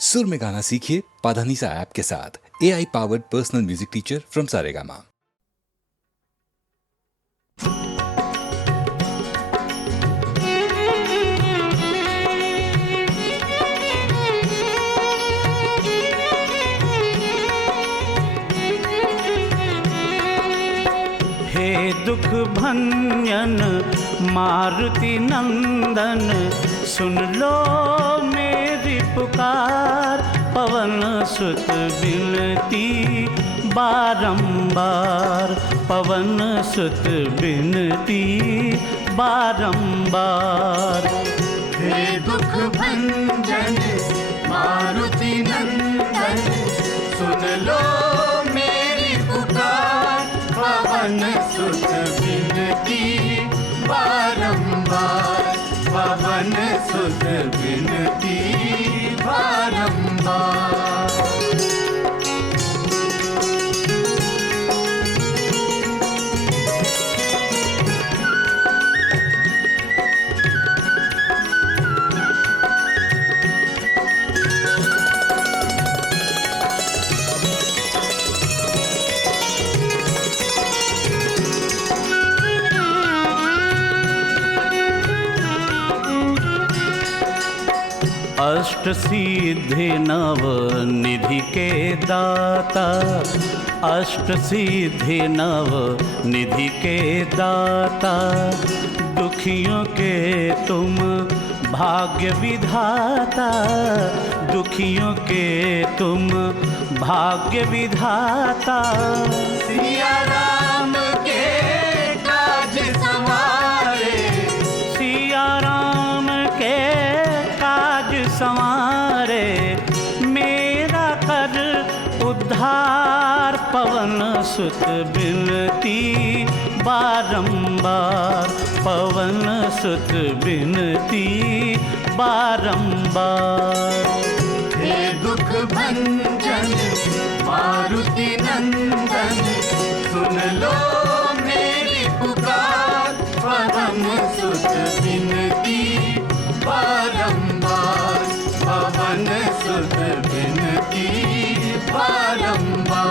सुर में गाना सीखिए पाधानीसा ऐप के साथ। AI powered personal music teacher from Saregama. हे दुख भंजन मारुति नंदन, सुन लो मेरी पुकार। पवन सुत बिनती बारंबार, पवन सुत बिनती बारंबार। हे दुख भंजन मारुति नंदन, सुन लो मेरी पुकार। पवन सुत बिनती बारंबार, पवन सुत बिनती बारंबार। अष्ट सिद्धि नव निधि के दाता, अष्ट सिद्धि नव निधि के दाता। दुखियों के तुम भाग्य विधाता, दुखियों के तुम भाग्य विधाता। सिया राम के काज संवारे, सिया राम के काज संवारे। मेरा कर उद्धार, पवन सुत बिनती बारंबार, पवन सुत बिनती बारंबार। हे दुख भंजन मारुति नंदन, सुन लो मेरी पुकार। पवन सुत बिनती बारंबार, पवन सुत बिनती बारंबार।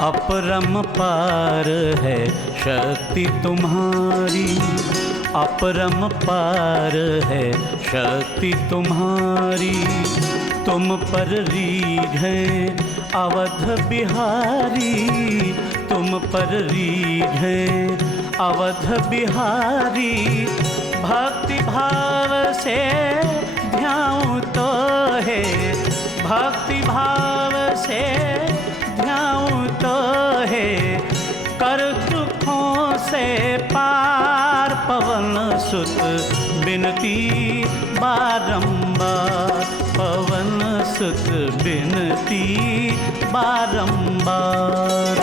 अपरम पार है शक्ति तुम्हारी, अपरम पार है शक्ति तुम्हारी। तुम पर रीझ है अवध बिहारी, तुम पर रीझ है अवध बिहारी। भक्ति भाव से ध्याऊं तो है, भक्ति भाव से ध्याऊं तो है। कर दुखों से पार, पवन सुत बिनती बारंबार, पवन सुत बिनती बारंबार।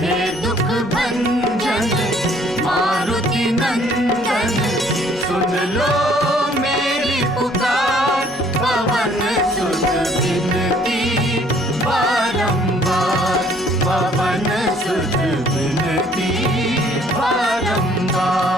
हे दुख भंजन मारुति नंदन, सुन लो मेरी पुकार। पवन सुत बिनती बारंबार, पवन सुत बिनती बारंबार।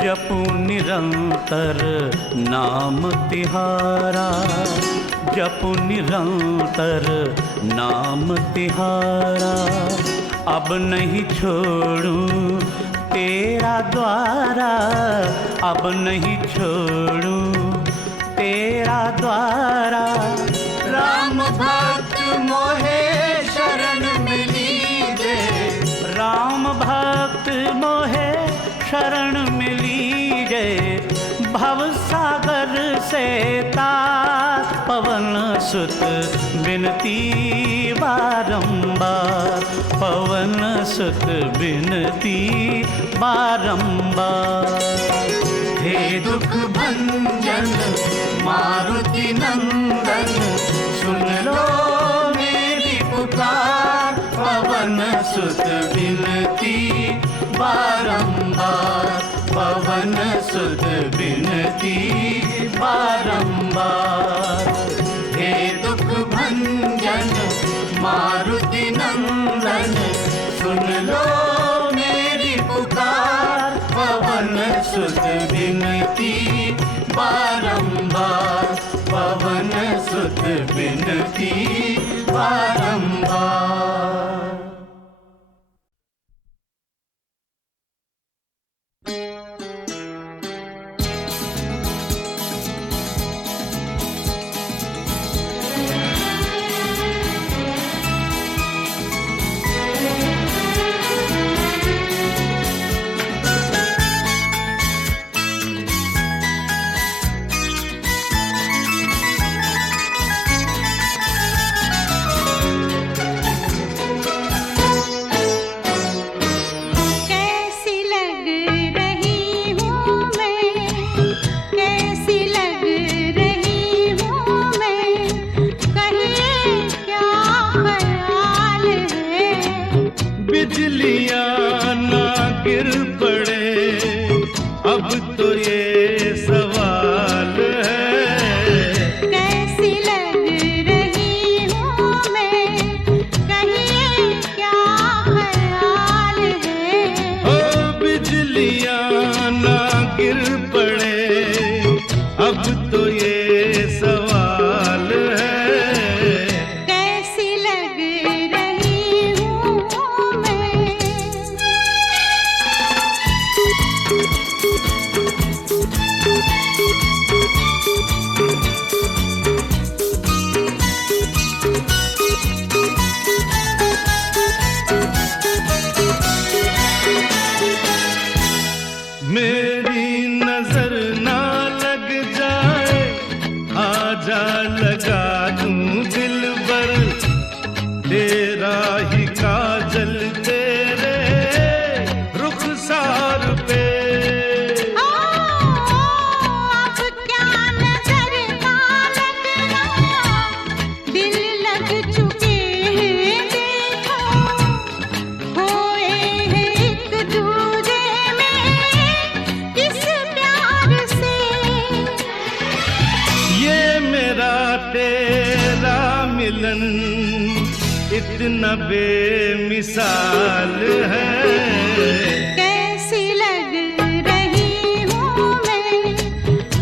जपू निरंतर नाम तिहारा, जपू निरंतर नाम तिहारा। अब नहीं छोड़ूं तेरा द्वारा, अब नहीं छोड़ूं तेरा द्वारा। राम भक्त मोहे शरण मिली जय, राम भक्त सुत बिनती बारंबार। हे दुख भंजन मारुति नंदन, सुन लो मेरी पुकार। पवन सुत बिनती बारंबार, पवन सुत बिनती बारंबार। हे दुख भंजन मारुति नंदन, सुन लो मेरी पुकार। पवन सुत बिनती बारंबार, पवन सुत बिनती बारंबार। बिजलियां ना गिर पड़े, अब तो ये सवाल है। कैसी लग रही हूँ मैं, कहिए क्या ख्याल है। ओ बिजलियां ना गिर पड़े, अब तो ये सवाल है। कैसी लग रही हूँ मैं। मेरी नजर ना लग जाए, आजा लगा दूं दिलबर, तेरा ही काजल तेरे रुखसार पे। अब क्या नजर का लगना, दिल लग चुके हैं देखो, खोए हैं एक दूजे में किस प्यार से। ये मेरा तेरा मिलन इतना बेमिसाल है। कैसी लग रही हूँ मैं,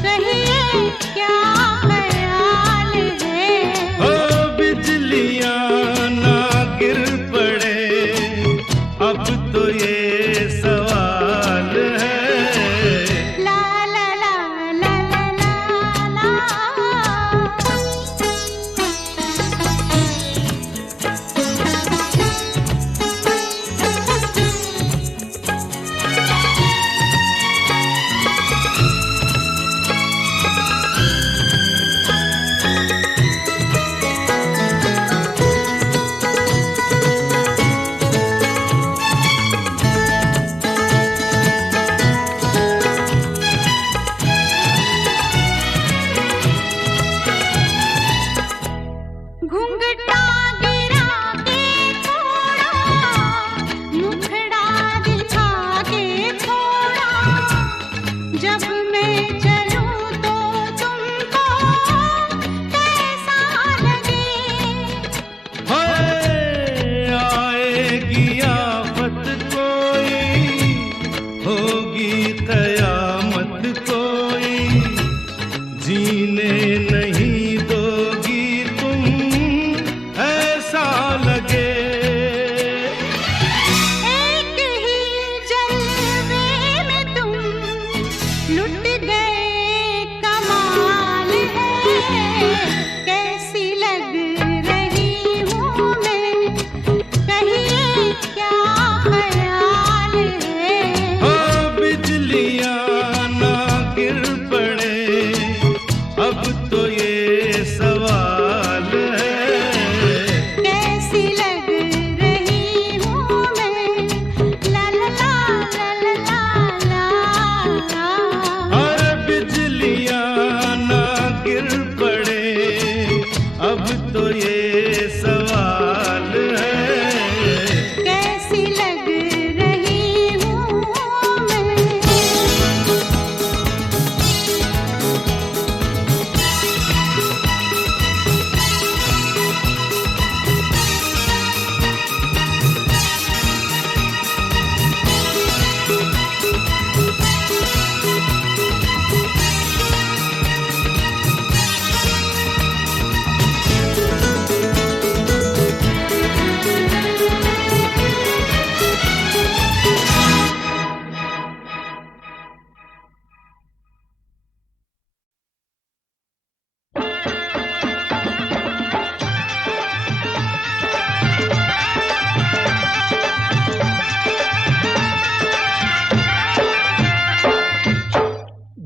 कहिए क्या ख्याल है। ओ बिजलियां ना गिर पड़े, अब तो ये सवाल है। ला ला ला ला ला ला ला।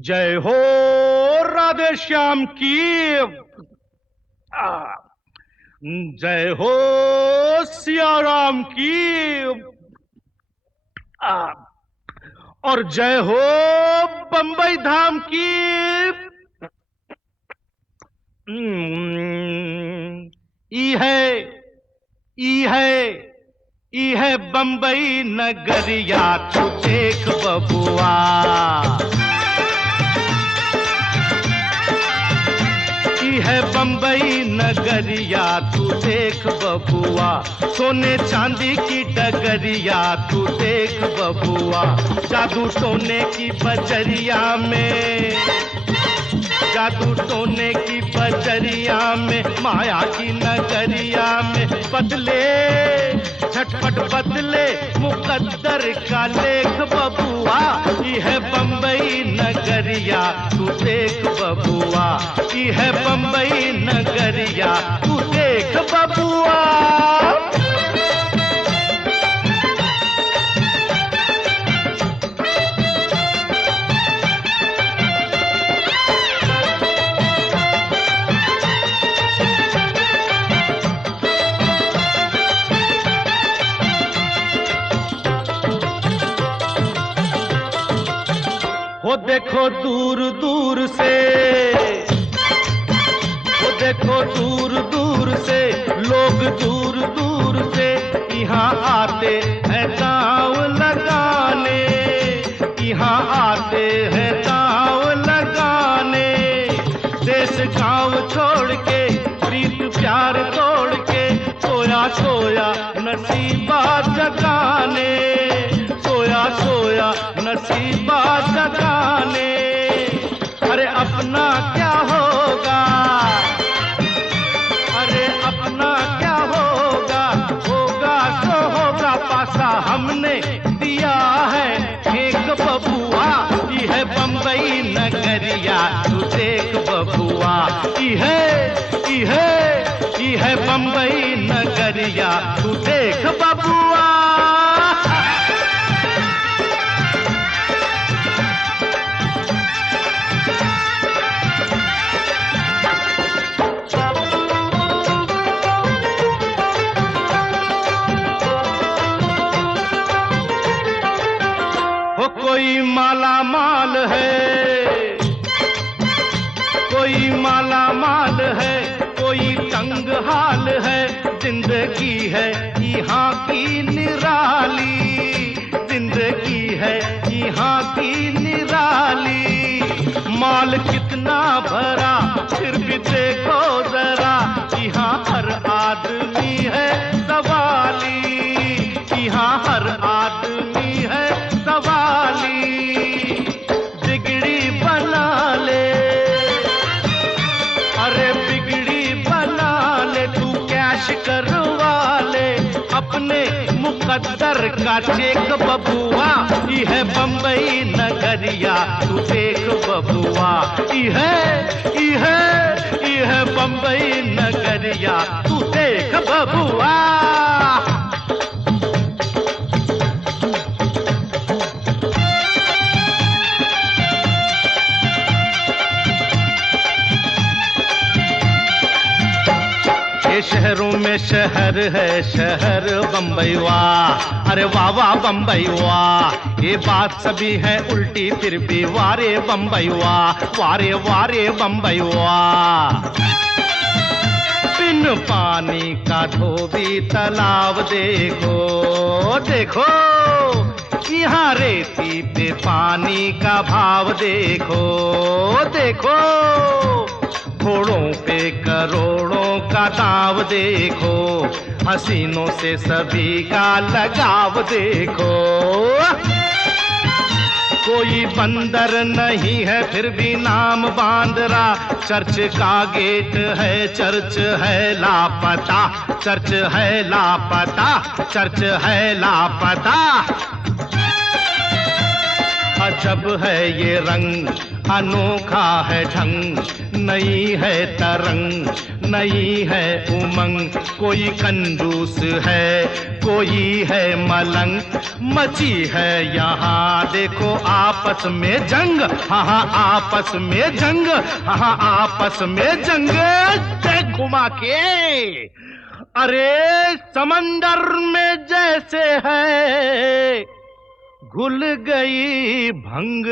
जय हो राधे श्याम की। जय हो सिया राम की। और जय हो बंबई धाम की। ई है बंबई नगरिया तू देख बबुआ। ई है बंबई नगरिया तू देख बबुआ। सोने चांदी की डगरिया तू देख बबुआ। जादू टोने की बजरिया में, जादू टोने की बजरिया में, माया की नगरिया में बदले झटपट बदले मुकद्दर का लेख बबुआ। ये है बंबई नगरिया तू देख बबुआ। ये है बंबई नगरिया तू देख बबुआ। वो देखो दूर दूर से, वो देखो दूर दूर से लोग दूर दूर से यहाँ आते हैं दांव लगाने, यहाँ आते हैं दांव लगाने। देश गांव छोड़ के प्रीत प्यार तोड़ के सोया सोया नसीबा जगाने, सोया सोया नसीबा जगाने। अरे अपना क्या होगा, अरे अपना क्या होगा, होगा सो होगा पासा हमने दिया है एक बबुआ। ये है बंबई नगरिया तू देख बबुआ। ये है बंबई नगरिया तू देख बबुआ। कोई माला माल है, कोई माला माल है, कोई तंग हाल है। जिंदगी है यहाँ की निराली, जिंदगी है यहाँ की निराली। माल कितना भरा फिर भी देखो जरा, यहाँ हर आदमी है सवाली, यहाँ हर आदमी है सवाली। बिगड़ी बना ले, अरे बिगड़ी बना ले, तू कैश करवा ले अपने मुकद्दर का चेक बबुआ। ये है बंबई नगरिया तू देख बबुआ। ये है बंबई नगरिया तू देख बबुआ। शहरों में शहर है शहर बंबई वाह। अरे वाह वाह बंबई वाह। ये बात सभी है उल्टी फिर भी वारे बंबई वाह, वारे वारे बंबई वाह। बिन पानी का धोबी तालाब देखो, देखो यहाँ रेती पे पानी का भाव देखो, देखो घोड़ों पे करोड़ों का दाव देखो। हसीनों से सभी का लगाव देखो। कोई बंदर नहीं है फिर भी नाम बांद्रा। चर्च का गेट है चर्च है लापता, चर्च है लापता, चर्च है लापता। अजब है ये रंग, अनोखा है ढंग, नई है तरंग, नई है उमंग, कोई कंजूस है, कोई है मलंग, मची है यहाँ देखो आपस में जंग, हाँ हाँ आपस में जंग, हाँ हाँ आपस में जंग। देख घुमा के, अरे समंदर में जैसे है घुल गई भंग,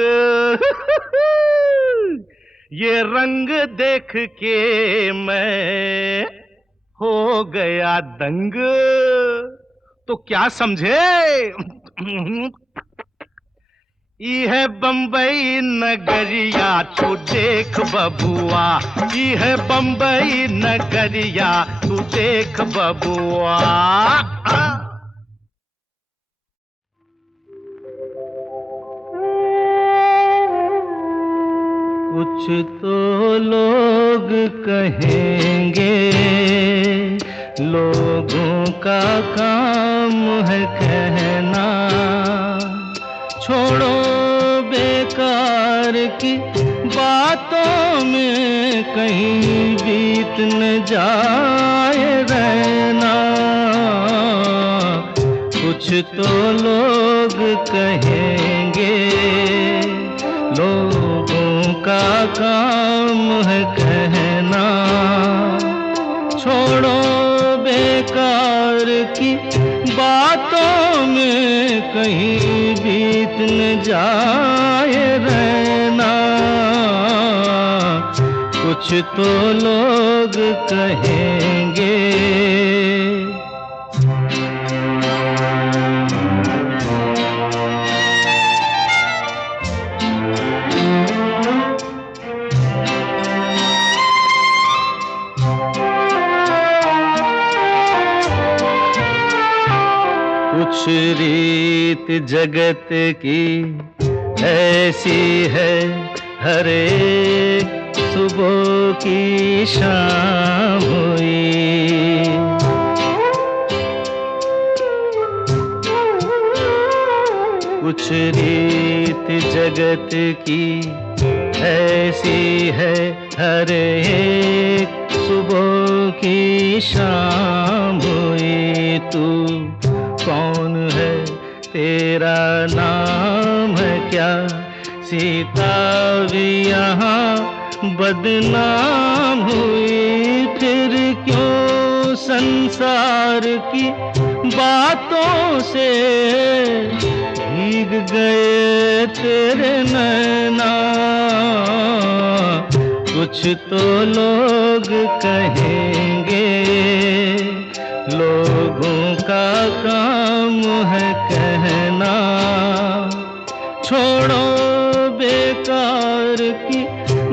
ये रंग देख के मैं हो गया दंग। तो क्या समझे? ई है बंबई नगरिया तू देख बबुआ, ई है बंबई नगरिया तू देख बबुआ। कुछ तो लोग कहेंगे, लोगों का काम है कहना, छोड़ो बेकार की बातों में कहीं बीत न जाए रहना। कुछ तो लोग कहेंगे, लोगों का काम है कहना, छोड़ो बेकार की बातों में कहीं बीत न जाए रहना। कुछ तो लोग कहेंगे। कुछ रीत जगत की ऐसी है, हर एक सुबह की शाम हुई। कुछ रीत जगत की ऐसी है, हर एक सुबह की शाम हुई। तू कौन है, तेरा नाम है क्या? सीता भी यहाँ बदनाम हुई। फिर क्यों संसार की बातों से भीग गए तेरे नैना? कुछ तो लोग कहेंगे, लोगों का काम है कहना, छोड़ो बेकार की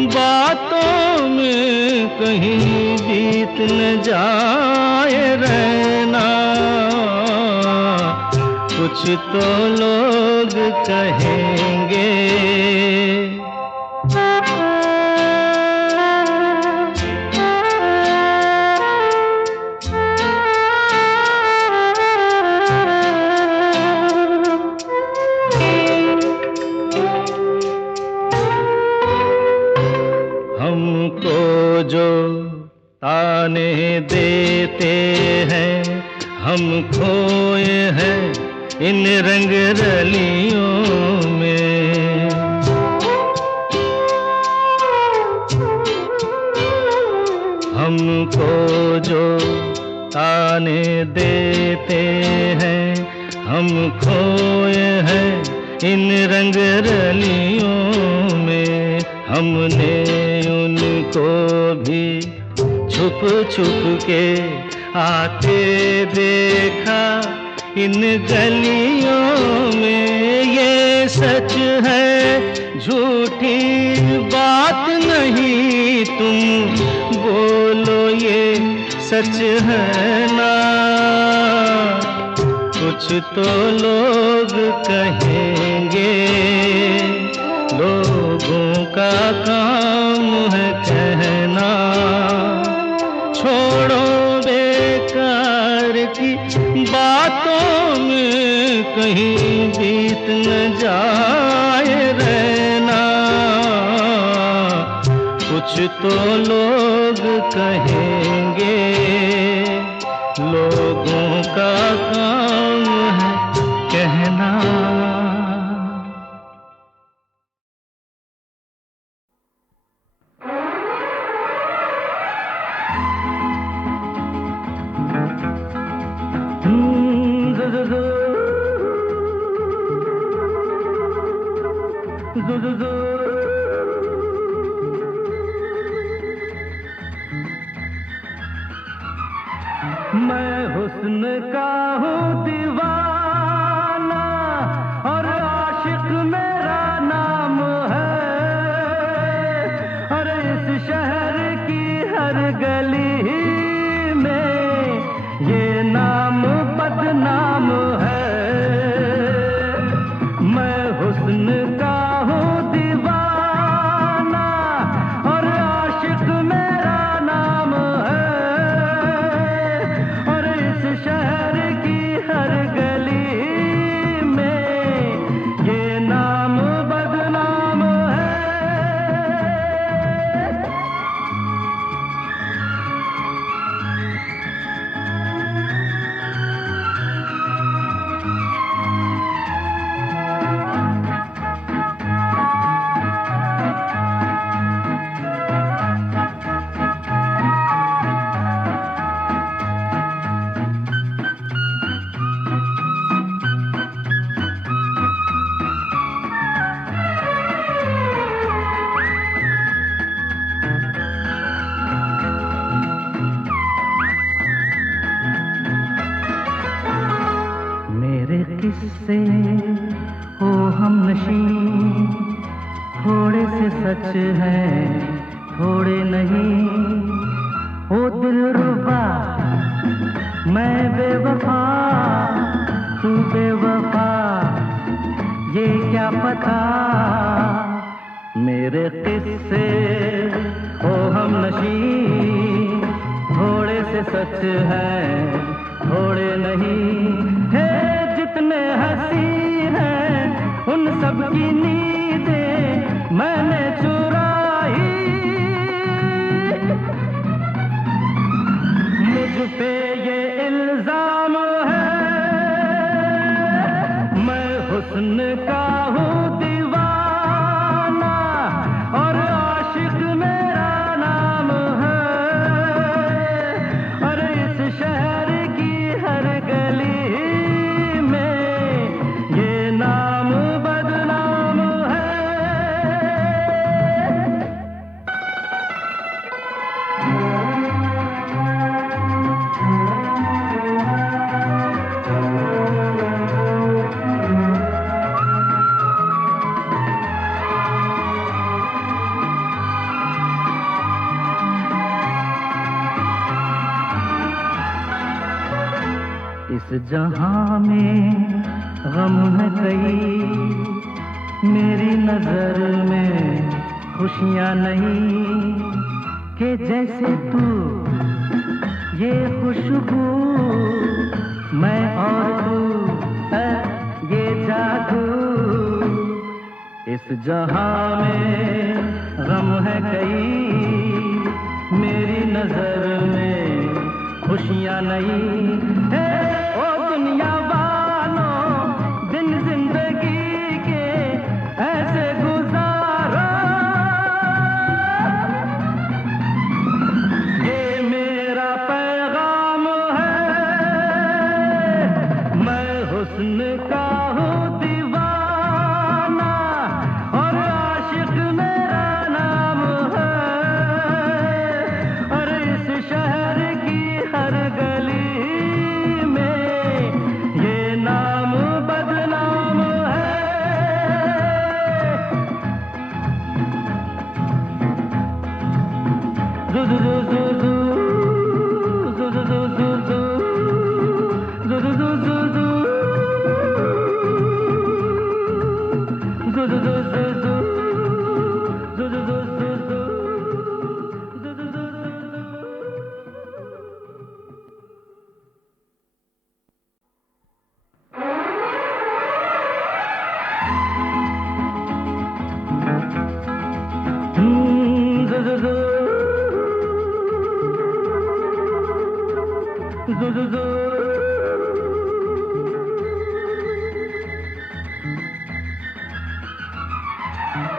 बातों में कहीं बीत न जाए रहना। कुछ तो लोग कहेंगे। हमको जो ताने देते हैं, हम खोए हैं इन रंग रलियों में। हमको जो ताने देते हैं, हम खोए हैं इन रंग रलियों में। हमने उनको भी छुप छुप के आते देखा इन गलियों में। ये सच है झूठी बात नहीं, तुम बोलो ये सच है ना? कुछ तो लोग कहेंगे, लोगों का काम है कहना, छोड़ो बेकार की बातों में कहीं बीत न जाए रहना। कुछ तो लोग लोग कहेंगे, लोगों का काम है कहना। मैं हुस्न का हूँ दीवाना और आशिक मेरा नाम है, और इस शहर की हर गली में ये नाम बदनाम है। मैं हुस्न का हूँ दीवाना और आशिक मेरा नाम है, और इस शहर की हर गली में ये नाम बदनाम है। मेरे किस्से हो हमनशी, थोड़े से सच हैं थोड़े नहीं। ओ दिलरुबा मैं बेवफा तू बेवफा, ये क्या पता। मेरे किस्से हो हमनशी, थोड़े से सच हैं थोड़े नहीं। है जितने हंसी हैं उन सब की नींदें मैंने चुराई। मुझ पे ये इल्जाम है, मैं हुस्न का हूँ दीवाना और आशिक मेरा नाम है, और इस शहर की हर गली में ये नाम बदनाम है। इस जहां में गम है कई, मेरी नजर में खुशियां नहीं। कि जैसे तू ये खुशबू, मैं और तू ये जादू। इस जहां में गम है कई, मेरी नजर में खुशियां नहीं है। ओ दुनिया वालों दिन जिंदगी के ऐसे गुजारो, ये मेरा पैगाम है। मैं हुस्न का हूँ दीवाना और आशिक मेरा नाम है, और इस शहर की हर गली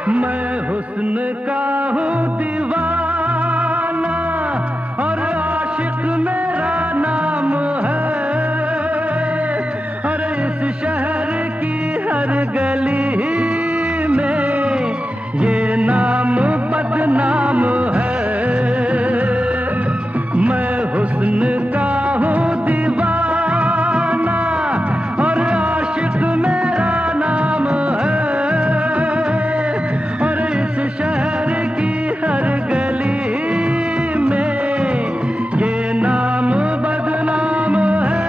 मैं हुस्न का हूँ दीवाना और आशिक मेरा नाम है। और इस शहर की हर गली में ये नाम बदनाम है। मैं हुस्न का हूँ दीवाना और आशिक मेरा नाम है। और इस शहर की हर गली में ये नाम बदनाम है।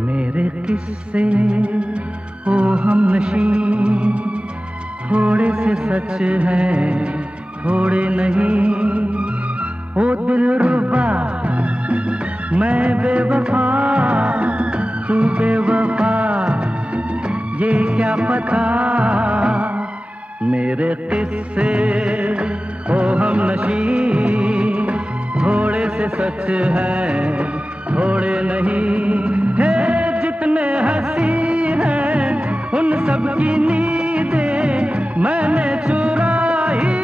मेरे किस्से हो हम नशी, थोड़े से सच हैं थोड़े नहीं। ओ दिलरुबा मैं बेवफा तू बेवफा, ये क्या पता। मेरे किस्से हो हम नशी, थोड़े से सच हैं थोड़े नहीं। है जितने हंसी हैं उन सब की नींदें मैंने चुराई।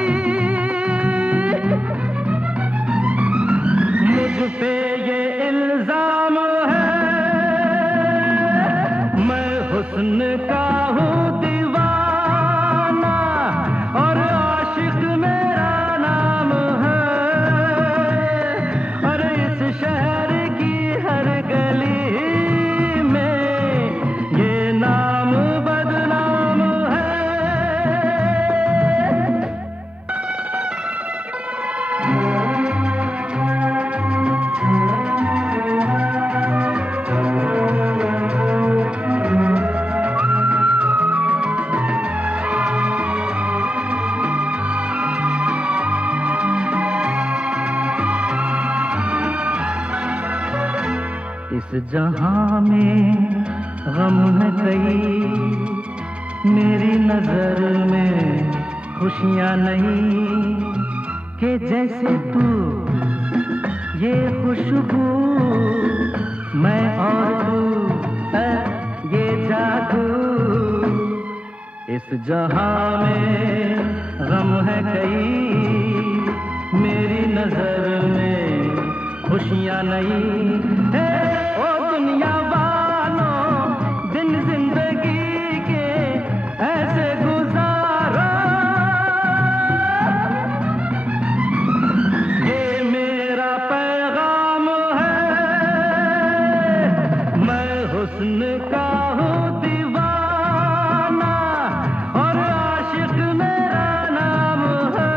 मुझ पे ये इल्जाम है मैं हुस्न का हूँ दीवाना और आशिक मेरा नाम है। और इस शहर की हर गली में ये नाम बदनाम है। इस जहां में गम है कई, मेरी नजर में खुशियां नहीं। कि जैसे तू ये खुशबू मैं और तू ये जादू। इस जहां में गम है कई, मेरी नजर में खुशियां नहीं है। ओ दुनिया वालों दिन जिंदगी के ऐसे गुजारो। ये मेरा पैगाम है मैं हुस्न का हूँ दीवाना और आशिक मेरा नाम है।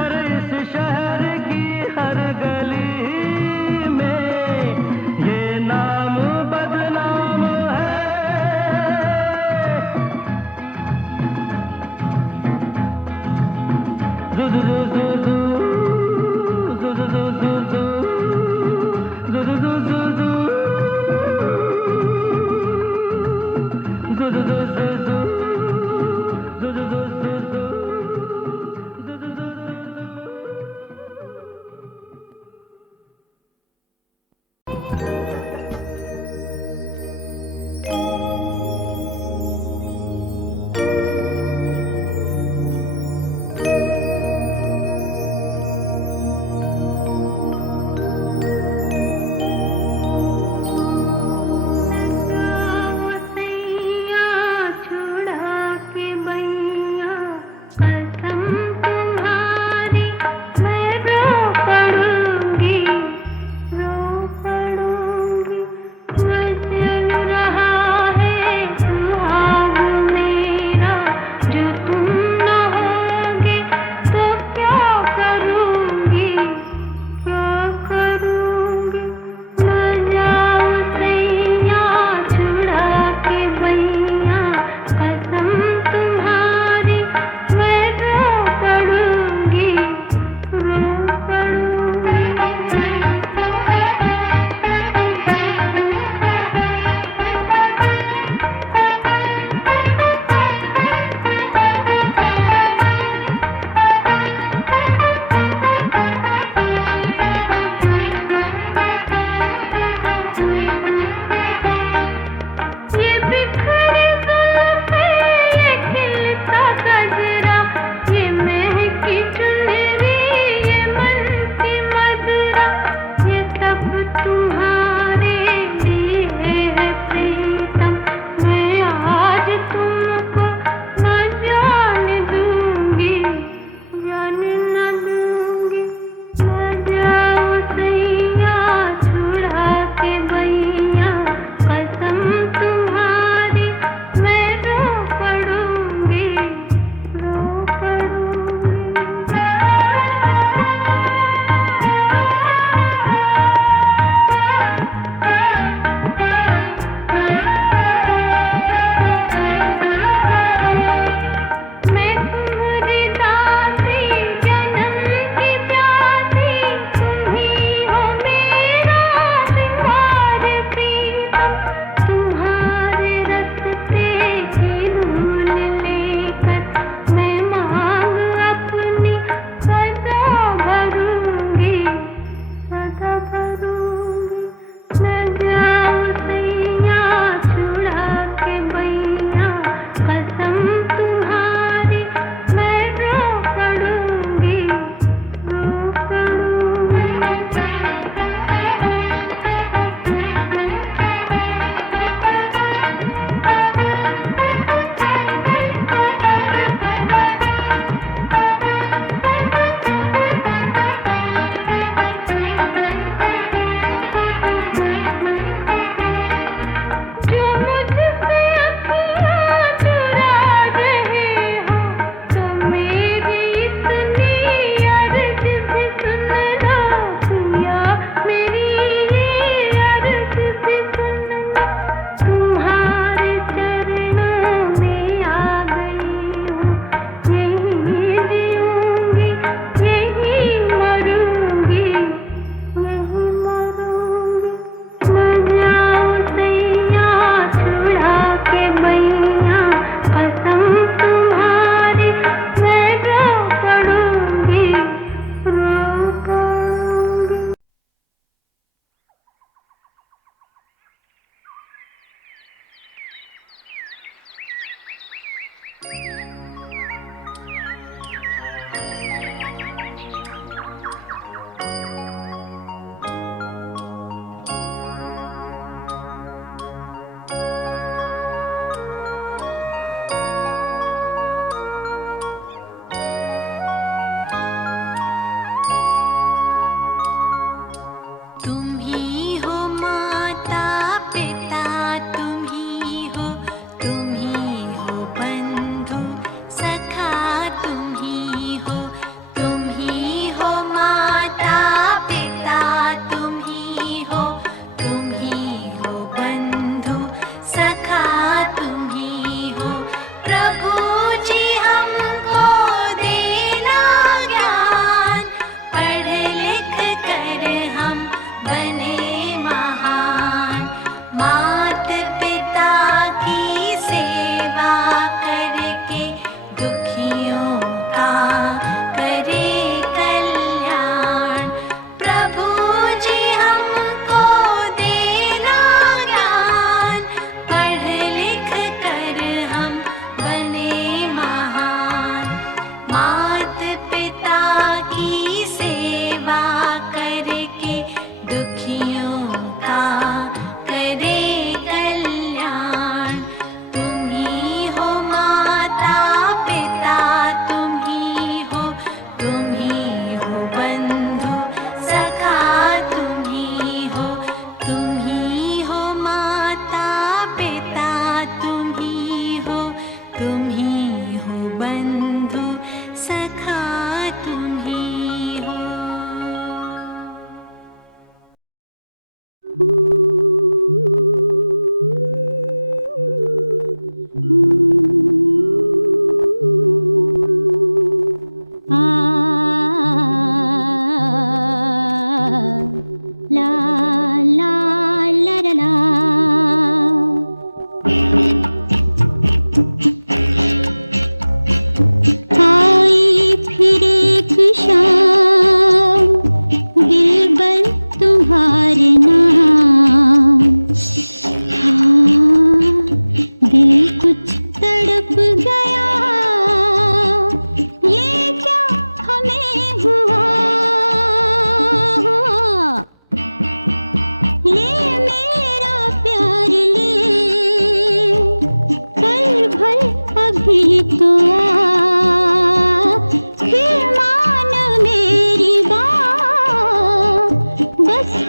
और इस शहर की हर गली में ये नाम बदनाम है। दू दू दू दू दू दू दू दू दू दू दू दू दू दू दू दू दू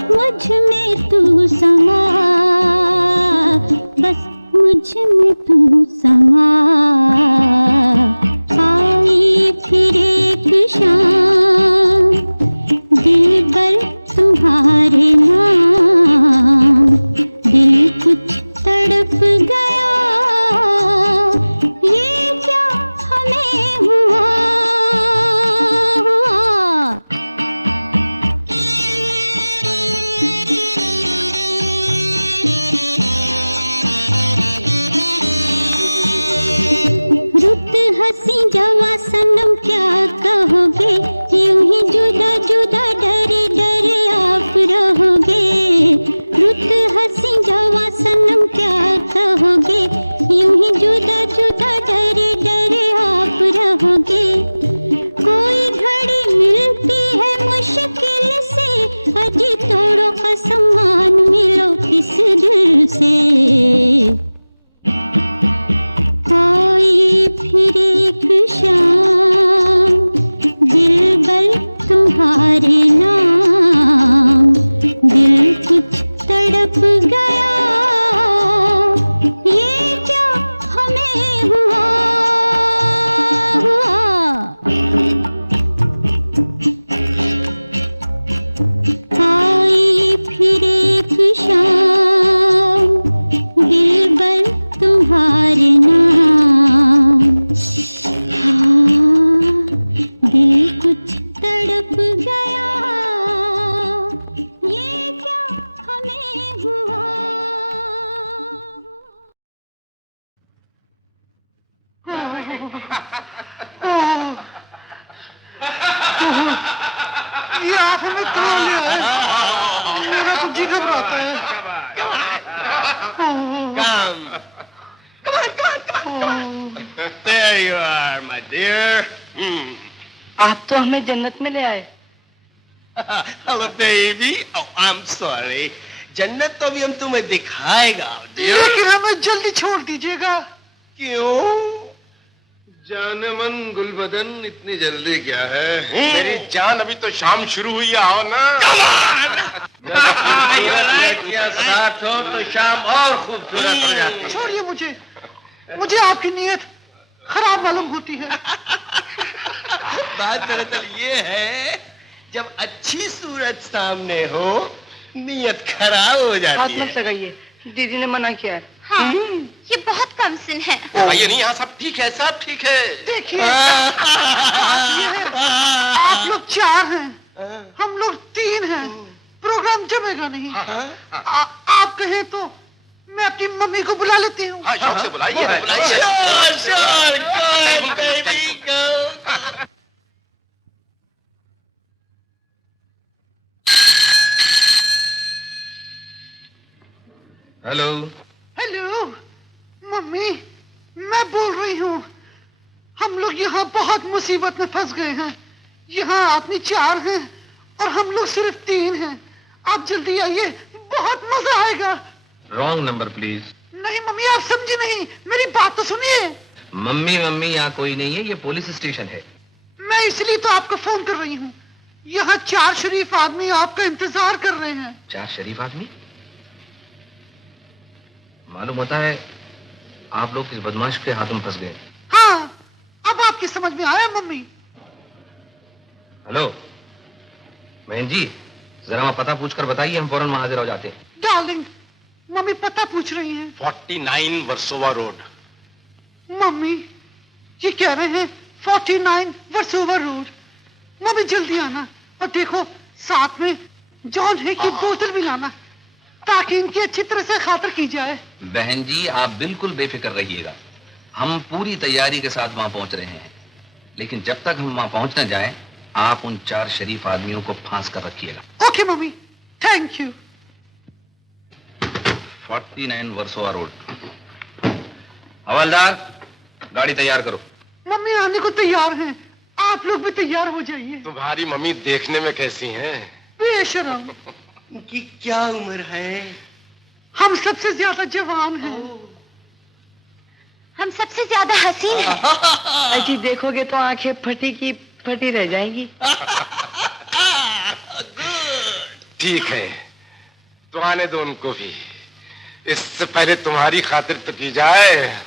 मुझ में तू समा, बस मुझ में तू समा। आई फिर एक शाम, दिलबर तुम्हारे नाम, दिल कुछ तड़प गया, ये क्या हमें हुआ। रुत हंसी जवा सनम क्या कहोगे, यूं ही जुदा जुदा डरे डरे आप रहोगे। रुत हंसी जवा सनम क्या कहोगे, यूं ही जुदा जुदा डरे डरे आप रहोगे। कोई घड़ी मिलती है मुश्किल से, अजी तोड़ो कसम मान मिलो किस दिल से। आई फिर एक शाम, दिलबर तुम्हारे नाम, दिल कुछ तड़प गया, ये क्या हमें हुआ। आई फिर एक शाम, दिलबर तुम्हारे नाम, हाँ, दिल कुछ तड़प गया, ये क्या हमें हुआ। ये आप हमें कहाँ ले आए? मेरा तो जी घबराता है। There you are, my dear. आप तो हमें जन्नत में ले आए। Hello, baby. Oh, I'm sorry. जन्नत तो अभी हम तुम्हें दिखाएगा, dear. लेकिन हमें जल्दी छोड़ दीजिएगा। क्यों? जाने मन गुलबदन इतनी जल्दी क्या है? मेरी जान अभी तो शाम शुरू हुई है, आओ ना। क्या साथ हो तो शाम और खूबसूरत हो जाती है। छोड़िए मुझे, मुझे आपकी नीयत खराब मालूम होती है। बात दरअसल ये है, जब अच्छी सूरत सामने हो नीयत खराब हो हाथ जाती मत है। लगाइए, दीदी ने मना किया है। हाँ, ये बहुत कम सिन है। आइए नहीं, यहाँ सब ठीक है, सब ठीक है। देखिए, बात ये है, आप लोग 4 हैं, हम लोग 3 हैं, प्रोग्राम जमेगा नहीं। आप कहें तो मैं अपनी मम्मी को बुला लेती हूँ। हाँ, शौक से बुलाइए, बुलाइए। Sure, sure, go, baby, go. Hello. Hello, mummy, मैं बोल रही हूँ। हम लोग यहाँ बहुत मुसीबत में फंस गए हैं। यहाँ आदमी 4 हैं और हम लोग सिर्फ 3 हैं। आप जल्दी आइए, बहुत मजा आएगा। Wrong number please. नहीं मम्मी, आप समझी नहीं, मेरी बात तो सुनिए। मम्मी मम्मी यहाँ कोई नहीं है, ये पुलिस स्टेशन है। मैं इसलिए तो आपको फोन कर रही हूँ। यहाँ 4 शरीफ आदमी आपका इंतजार कर रहे हैं। 4 शरीफ आदमी? मालूम होता है आप लोग किस बदमाश के हाथों में फंस गए। हाँ, अब आपकी समझ में आया मम्मी। हेलो बहन जी, जरा वहाँ पता पूछकर बताइए, हम फौरन वहाँ हाजिर हो जाते हैं। डार्लिंग, मम्मी पता पूछ रही हैं। 49 वर्सोवा रोड। मम्मी ये कह रहे हैं 49 वर्सोवा रोड। मम्मी जल्दी आना, और देखो साथ में जॉन है की बोतल भी लाना, ताकि इनकी अच्छी तरह से खातिर की जाए। बहन जी आप बिल्कुल बेफिक्र रहिएगा, हम पूरी तैयारी के साथ वहाँ पहुँच रहे हैं। लेकिन जब तक हम वहाँ पहुँच न जाए, आप उन 4 शरीफ आदमियों को फांस कर रखिएगा। Okay mummy, thank you. 49 Versova road. हवलदार, गाड़ी तैयार करो। मम्मी आने को तैयार हैं, आप लोग भी तैयार हो जाइए। तुम्हारी मम्मी देखने में कैसी हैं? बेशरम। उनकी क्या उम्र है? हम सबसे ज्यादा जवान हैं। हम सबसे ज्यादा हसीन हैं। अजी देखोगे तो आंखें फटी की फटी रह जाएंगी। ठीक है, तो आने दो उनको भी। इससे पहले तुम्हारी खातिर तो की जाए।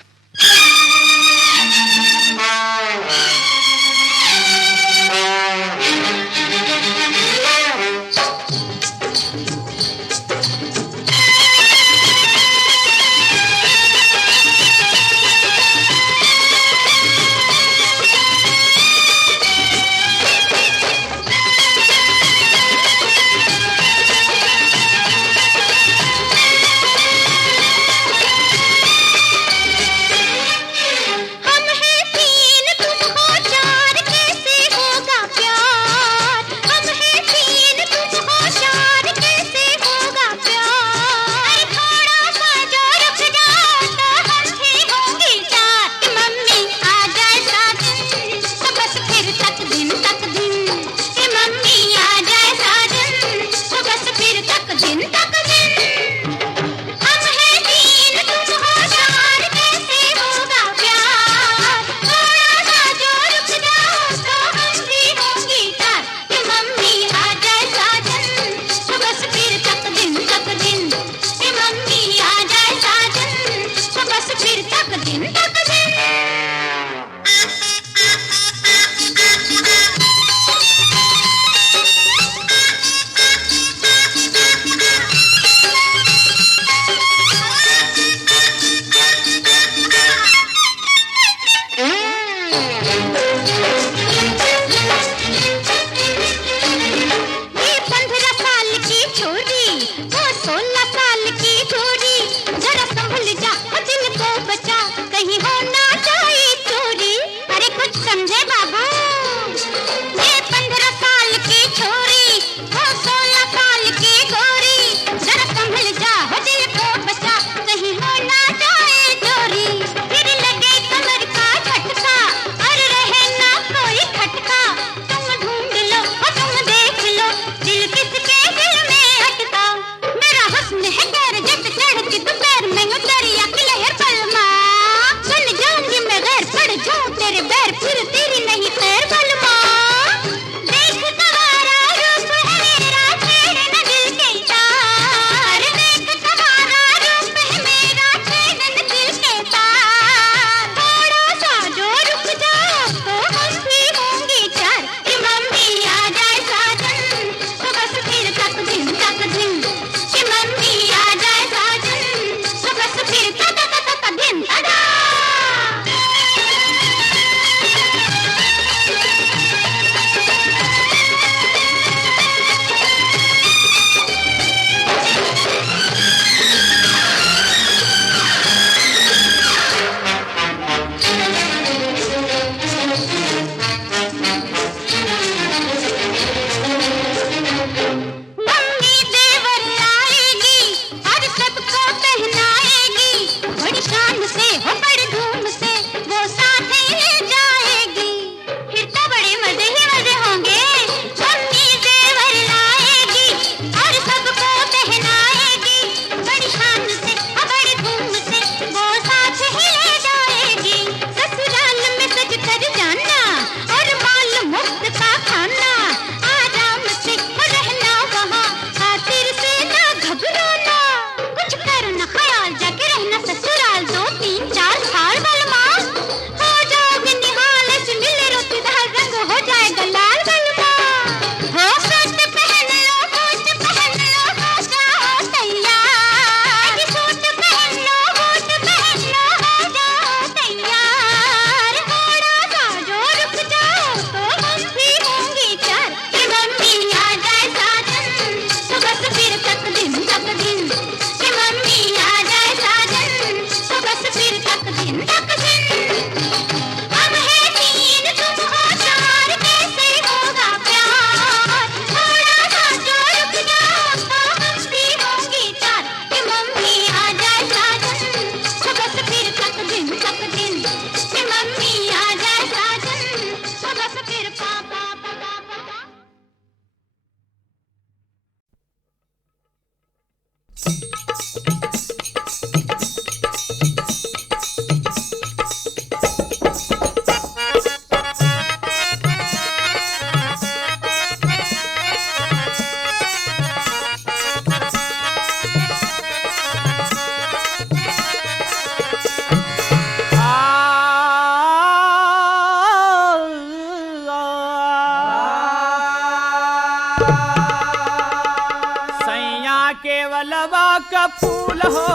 केवलवा का फूल हो